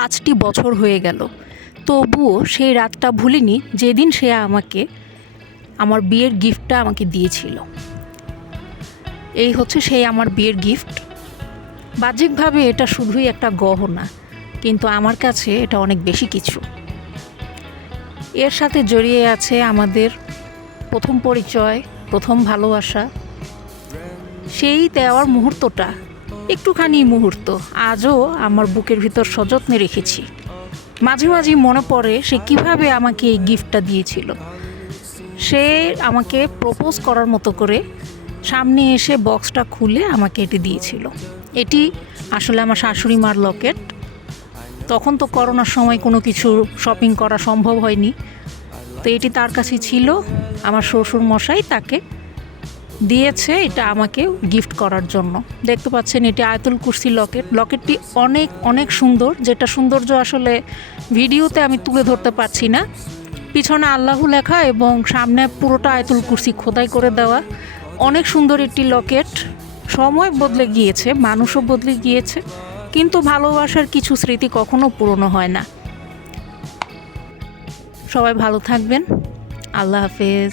পাঁচটি বছর হয়ে গেল। তবুও সেই রাতটা ভুলিনি যেদিন সে আমাকে, আমার বিয়ের গিফটটা আমাকে দিয়েছিল। এই হচ্ছে সেই আমার বিয়ের গিফট। বাহ্যিকভাবে এটা শুধুই একটা গহনা, কিন্তু আমার কাছে এটা অনেক বেশি কিছু। এর সাথে জড়িয়ে আছে আমাদের প্রথম পরিচয়, প্রথম ভালোবাসা। সেই দেওয়ার মুহূর্তটা একটুখানি মুহূর্ত আজও আমার বুকের ভিতর সযত্নে রেখেছি। মাঝে মাঝে মনে পড়ে সে কীভাবে আমাকে এই গিফটটা দিয়েছিল। সে আমাকে প্রপোজ করার মতো করে সামনে এসে বক্সটা খুলে আমাকে এটি দিয়েছিল। এটি আসলে আমার শাশুড়ি মার লকেট। তখন তো করোনার সময় কোনো কিছু শপিং করা সম্ভব হয়নি। তো এটি তার কাছে ছিল। আমার শ্বশুর মশাই তাকে দিয়েছে এটা আমাকে গিফট করার জন্য। দেখতে পাচ্ছেন এটি আয়তুল কুরসি লকেট লকেটটি অনেক অনেক সুন্দর। যেটা সৌন্দর্য আসলে ভিডিওতে আমি তুলে ধরতে পারছি না। পিছনে আল্লাহ লেখা এবং সামনে পুরোটা আয়তুল কুর্সি খোদাই করে দেওয়া। অনেক সুন্দর একটি লকেট সময় বদলে গিয়েছে, মানুষও বদলে গিয়েছে। কিন্তু ভালোবাসার কিছু স্মৃতি কখনো পুরনো হয় না। সবাই ভালো থাকবেন। আল্লাহ হাফেজ।